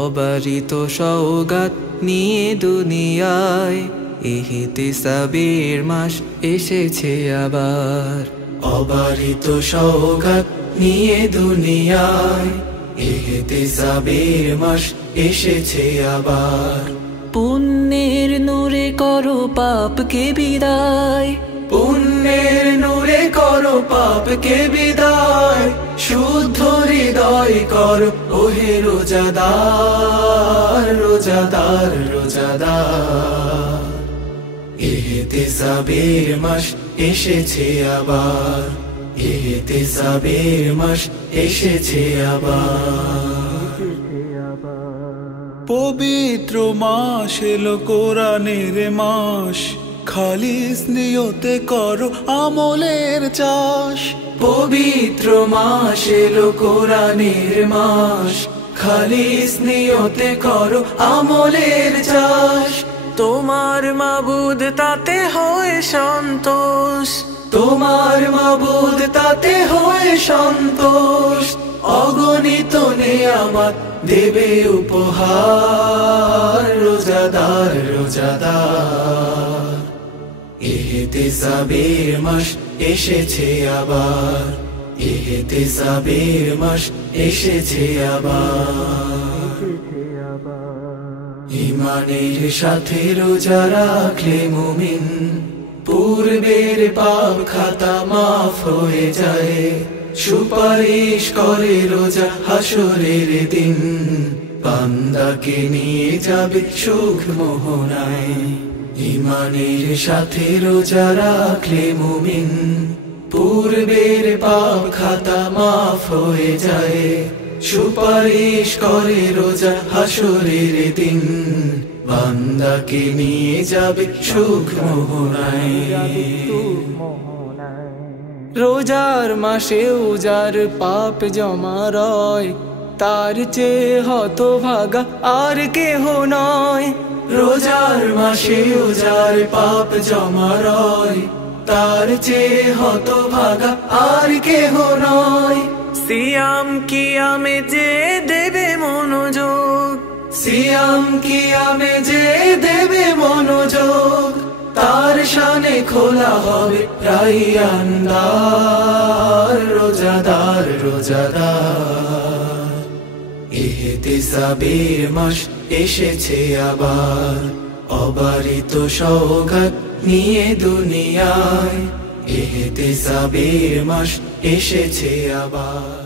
অবারিত সওগাত নিয়ে দুনিয়ায় ইহতিসাবের মাস এসেছে আবার। অবারিত সওগাত নিয়ে দুনিয়ায় ইহতিসাবের মাস এসেছে আবার। পুণ্যের নূরে করো পাপকে বিদায়, পুণ্যের নূরে করো পাপকে বিদায়। শুদ্ধ হৃদয় করো ওহে রোজাদার, রোজাদার, রোজাদার। ইহতিসাবের মাস এসেছে আবার, ইহতিসাবের মাস এসেছে আবার। পবিত্র মাস এলো কোরআনের মাস, খালিস নিয়তে করো আমলের চাষ। পবিত্র মাস এলো কোরআনের মাস, খালিস নিয়তে করো আমলের চাষ। তোমার মাবুদ তাতে হয় সন্তোষ, তোমার মাবুদ তাতে হয় সন্তোষ। অগণিত নেয়ামত দেবে উপহার, রোজাদার, রোজাদার। ইহতিসাবের মাস এসেছে আবার, ইহতিসাবের মাস এসেছে আবার। ঈমানের সাথে রোজা রাখলে মুমিন, পূর্বের পাপ খাতা মাফ হয়ে যায়। সুপারিশ করে রোজা হাসরের দিন, বান্দাকে নিয়ে যাবে সুখ মোহনায়। ঈমানের সাথে রোজা রাখলে মুমিন, পূর্বের পাপ খাতা মাফ হয়ে যায়। সুপারিশ করে রোজা হাসরের দিন, বান্দাকে নিয়ে যাবে সুখ মোহনায়। রোজার মাসেও যার পাপ জমা রয়, তার চেয়ে হতভাগা আর কেহ নয়। রোজার মাসেও যার পাপ জমা রয়, তার চেয়ে হতভাগা আর কেহ নয়। সিয়াম কিয়ামে যে দেবে মনোযোগ, সিয়াম কিয়ামে যে দেবে মনোযোগ, তার শানে খোলা হবে রাইয়ান দ্বার, রোজাদার, রোজাদার। ইহতিসাবের মাস এসেছে আবার, অবারিত সওগাত নিয়ে দুনিয়ায় ইহতিসাবের মাস এসেছে আবার।